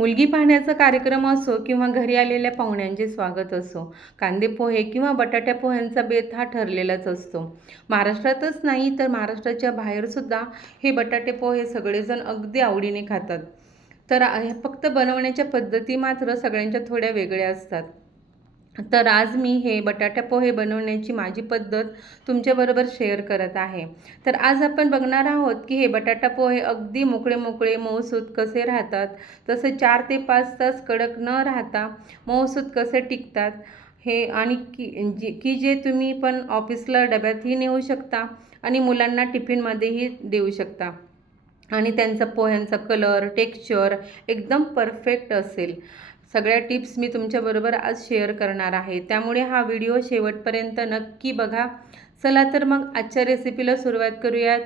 मुलगी पाहण्याचा कार्यक्रम असो किंवा घरी आलेल्या पाहुण्यांचे स्वागत असो कांदे पोहे किंवा बटाट्या पोह्यांचा बेत हा ठरलेलाच असतो. महाराष्ट्रातच नाही तर महाराष्ट्राच्या बाहेरसुद्धा हे बटाटे पोहे सगळेजण अगदी आवडीने खातात. तर हे फक्त बनवण्याच्या पद्धती मात्र सगळ्यांच्या थोड्या वेगळ्या असतात. तर आज मी हे बटाटा पोहे बनवण्याची माझी पद्धत तुमच्याबरोबर शेअर करत आहे. तर आज आपण बघणार आहोत की हे बटाटा पोहे अगदी मोकळे मोकळे मऊसूत कसे राहतात? तसे चार ते पाच तास कडक न राहता मऊसूत कसे टिकतात? हे आणि की जे की जे तुम्ही पण ऑफिसला डब्यातही नेऊ शकता आणि मुलांना टिफिनमध्येही देऊ शकता. आणि त्यांचा पोह्यांचा कलर टेक्स्चर एकदम परफेक्ट असेल. सगळ्या टिप्स मी तुमच्याबरोबर आज शेअर करणार आहे. त्यामुळे हा व्हिडिओ शेवटपर्यंत नक्की बघा. चला तर मग आजच्या रेसिपीला सुरुवात करूयात.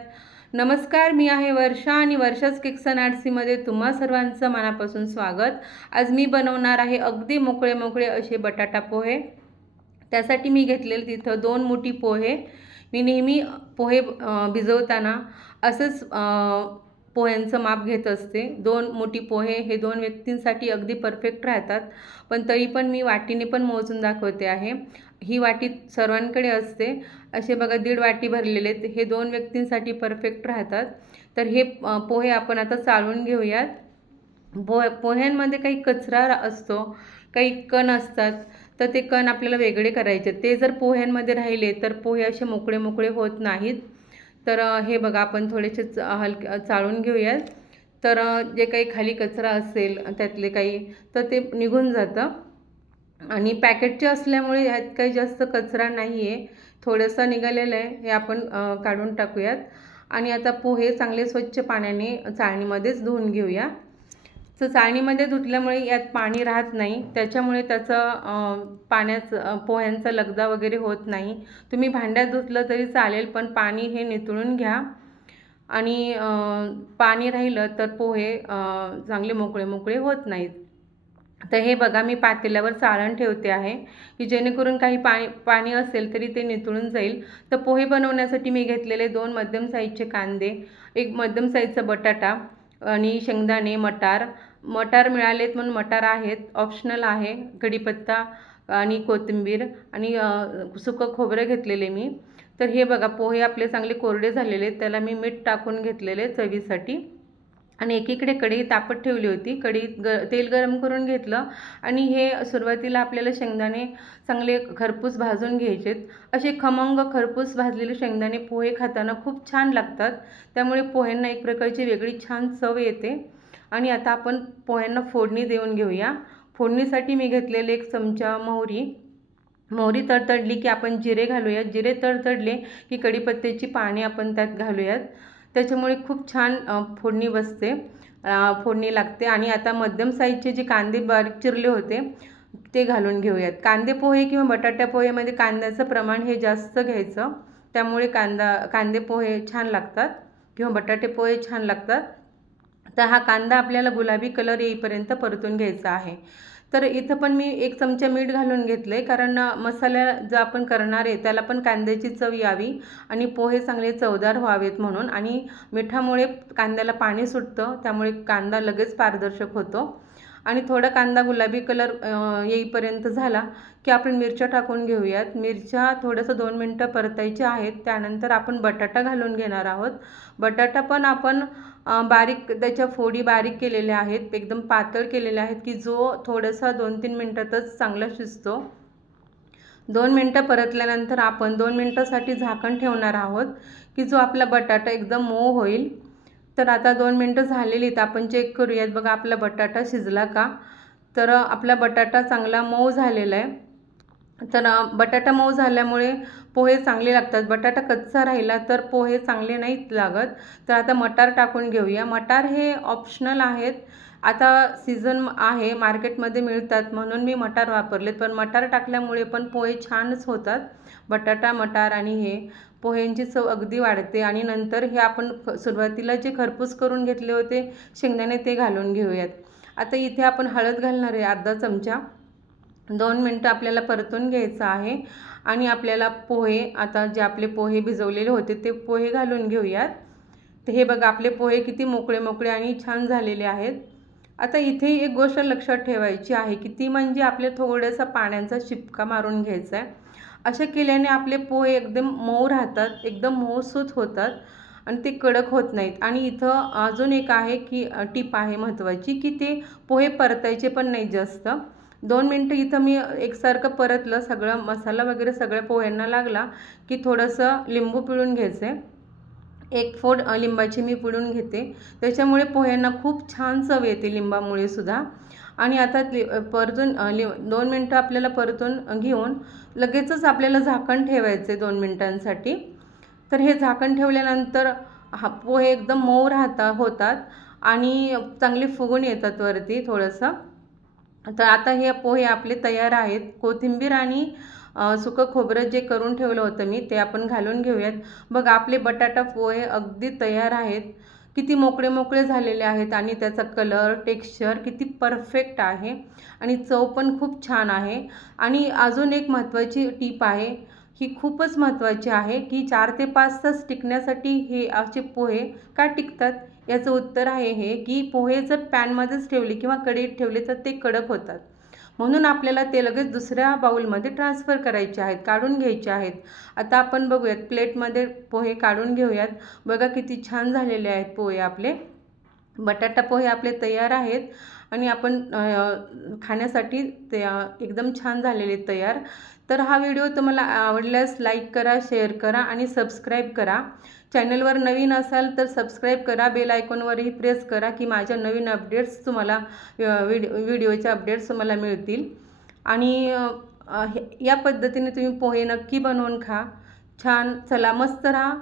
नमस्कार मी आहे वर्षा आणि वर्षाच किक्स अँड आरसीमध्ये तुम्हा सर्वांचं मनापासून स्वागत. आज मी बनवणार आहे अगदी मोकळे मोकळे असे बटाटा पोहे. त्यासाठी मी घेतलेले तिथं दोन मोठी पोहे. मी नेहमी पोहे भिजवताना असंच पोह्यांचं माप घेत असते. दोन मोठी पोहे हे दोन व्यक्तींसाठी अगदी परफेक्ट राहतात. पण तरी पण मी वाटीने पण मोजून दाखवते आहे. ही वाटी सर्वांकडे असते. असे बघा दीड वाटी भरलेले हे दोन व्यक्तींसाठी परफेक्ट राहतात. तर हे पोहे आपण आता चाळून घेऊयात. पो पोह्यांमध्ये काही कचरा असतो. काही कण असतात. तर ते कण आपल्याला वेगळे करायचे. ते जर पोह्यांमध्ये राहिले तर पोहे असे मोकळे मोकळे होत नाहीत. तर हे बघा आपण थोडेसे हलक चाळून घेऊयात. तर जे काही खाली कचरा असेल त्यातले काही तर ते निघून जातं. आणि पॅकेटचे असल्यामुळे ह्यात काही जास्त कचरा नाही आहे थोडंसं निघालेलं आहे हे आपण काढून टाकूयात. आणि आता पोहे चांगले स्वच्छ पाण्याने चाळणीमध्येच धुवून घेऊया. तर चाळणीमध्ये धुतल्यामुळे यात पाणी राहत नाही. त्याच्यामुळे त्याचं पाण्याचं पोह्यांचा लगदा वगैरे होत नाही. तुम्ही भांड्यात धुतलं तरी चालेल पण पाणी हे नितळून घ्या. आणि पाणी राहिलं तर पोहे चांगले मोकळे मोकळे होत नाहीत. तर हे बघा मी पातेल्यावर चाळण ठेवते आहे की जेणेकरून काही पाणी पाणी असेल तरी ते नितळून जाईल. तर पोहे बनवण्यासाठी मी घेतलेले दोन मध्यम साईजचे कांदे एक मध्यम साईजचा बटाटा आणि शेंगदाणे मटार मटार मिळालेत म्हणून मटार आहेत ऑप्शनल आहे कढीपत्ता आणि कोथिंबीर आणि सुकं खोबरं घेतलेले मी. तर हे बघा पोहे आपले चांगले कोरडे झालेले आहेत त्याला मी मीठ टाकून घेतलेले चवीसाठी. आणि एकीकडे कढई तापत ठेवली होती कढईत ग तेल गरम करून घेतलं आणि हे सुरुवातीला आपल्याला शेंगदाणे चांगले खरपूस भाजून घ्यायचेत. असे खमंग खरपूस भाजलेले शेंगदाणे पोहे खाताना खूप छान लागतात. त्यामुळे पोह्यांना एक प्रकारची वेगळी छान चव येते. आणि आता आपण पोह्यांना फोडणी देऊन घेऊया. फोडणीसाठी मी घेतलेले एक चमचा मोहरी. मोहरी तडतडली की आपण जिरे घालूयात. जिरे तडतडले की कढीपत्त्याची पाने आपण त्यात घालूयात. त्याच्यामुळे खूप छान फोडणी बसते. फोडणी लागते. आणि आता मध्यम साईजचे जे कांदे बारीक चिरले होते ते घालून घेऊयात. कांदे पोहे किंवा बटाट्या पोहेमध्ये कांद्याचं प्रमाण हे जास्त घ्यायचं. त्यामुळे कांदा कांदे पोहे छान लागतात किंवा बटाटे पोहे छान लागतात. तर हा कांदा आपल्याला गुलाबी कलर येईपर्यंत परतून घ्यायचा आहे. तर इथं पण मी एक चमचा मीठ घालून घेतलं आहे कारण मसाला जो आपण करणार आहे त्याला पण कांद्याची चव यावी आणि पोहे चांगले चवदार व्हावेत म्हणून. आणि मिठामुळे कांद्याला पाणी सुटतं त्यामुळे कांदा लगेच पारदर्शक होतो. आणि थोडा कांदा गुलाबी कलर येईपर्यंत झाला की आपण मिरच्या टाकून घेऊयात. मिरच्या थोडंसं दोन मिनटं परतायच्या आहेत. त्यानंतर आपण बटाटा घालून घेणार आहोत. बटाटा पण आपण बारीक त्याच्या फोडी बारीक केलेल्या आहेत. एकदम पातळ केलेल्या आहेत की जो थोडंसं दोन तीन मिनटातच चांगला शिजतो. दोन मिनटं परतल्यानंतर आपण दोन मिनटासाठी झाकण ठेवणार आहोत की जो आपला बटाटा एकदम मऊ होईल. तर आता दोन मिनटं झालेली आहेत आपण चेक करूयात. बघा आपला बटाटा शिजला का? तर आपला बटाटा चांगला मऊ झालेला आहे. तर बटाटा मऊ झाल्यामुळे पोहे चांगले लागतात. बटाटा कच्चा राहिला तर पोहे चांगले नाहीत लागत. तर आता मटार टाकून घेऊया. मटार हे ऑप्शनल आहेत. आता सीझन आहे मार्केटमध्ये मिळतात म्हणून मी मटार वापरलेत. पण मटार टाकल्यामुळे पण पोहे छानच होतात. बटाटा मटार आणि हे पोह्यांची चव अगदी वाढते. आणि नंतर हे आपण ख- सुरुवातीला जे खरपूस करून घेतले होते शेंगदाणे ते घालून घेऊयात. आता इथे आपण हळद घालणार आहे अर्धा चमचा. दोन मिनटं आपल्याला परतून घ्यायचं आहे. आणि आपल्याला पोहे आता जे आपले पोहे भिजवलेले होते ते पोहे घालून घेऊयात. तर हे बघा आपले पोहे किती मोकळे मोकळे आणि छान झालेले आहेत. आता इथे एक गोष्ट लक्षात ठेवायची आहे की ती म्हणजे आपल्या थोडासा पाण्याचा शिपका मारून घ्यायचा आहे. अशा केल्याने आपले पोहे एकदम मऊ राहतात एकदम मऊसूत होतात आणि ते कडक होत नाहीत. आणि इथं अजून एक आहे की टीप आहे महत्त्वाची की ते पोहे परतायचे पण नाही जास्त. दोन मिनटं इथं मी एकसारखं परतलं सगळं मसाला वगैरे सगळ्या पोह्यांना लागला की थोडंसं लिंबू पिळून घ्यायचं आहे एक फोड लिंबाची मी पिळून घेते. त्याच्यामुळे पोह्यांना खूप छान चव येते लिंबामुळे सुद्धा. आणि आता लि परतून लि दोन मिनटं आपल्याला परतून घेऊन लगेचच आपल्याला झाकण ठेवायचे दोन मिनटांसाठी. तर हे झाकण ठेवल्यानंतर हा पोहे एकदम मऊ राहता होतात आणि चांगले फुगून येतात वरती थोडंसं. तर आता हे पोहे आपले तयार आहेत. कोथिंबीर आणि सुकं खोबरं जे करून ठेवलं होतं मी ते आपण घालून घेऊयात. बघ आपले बटाटा पोहे अगदी तयार आहेत. किती मोकळे मोकळे झालेले आहेत आणि त्याचा कलर टेक्स्चर किती परफेक्ट आहे आणि चव पण खूप छान आहे. आणि अजून एक महत्त्वाची टीप आहे ही खूपच महत्त्वाची आहे की चार ते पाच तास टिकण्यासाठी हे असे पोहे का टिकतात? याचं उत्तर आहे हे की पोहे जर पॅनमध्येच ठेवले किंवा कढईत ठेवले तर ते कडक होतात. म्हणून आपल्याला ते लगेच दुसऱ्या बाऊलमध्ये ट्रान्सफर करायचे आहेत काढून घ्यायचे आहेत. आता आपण बघूयात प्लेटमध्ये पोहे काढून घेऊयात. बघा किती छान झालेले आहेत पोहे आपले. बटाटा पोहे आपले तयार आहेत आणि आपण खाण्यासाठी ते एकदम छान झालेले तयार. तर हा व्हिडिओ तुम्हाला आवडल्यास लाईक करा शेअर करा आणि सबस्क्राईब करा. चॅनलवर नवीन असाल तर सबस्क्राईब करा बेल आयकॉनवरही प्रेस करा की माझ्या नवीन अपडेट्स तुम्हाला व्हिडिओ व्हिडिओचे अपडेट्स तुम्हाला मिळतील. आणि हे- या पद्धतीने तुम्ही पोहे नक्की बनवून खा. छान चला मस्त राहा.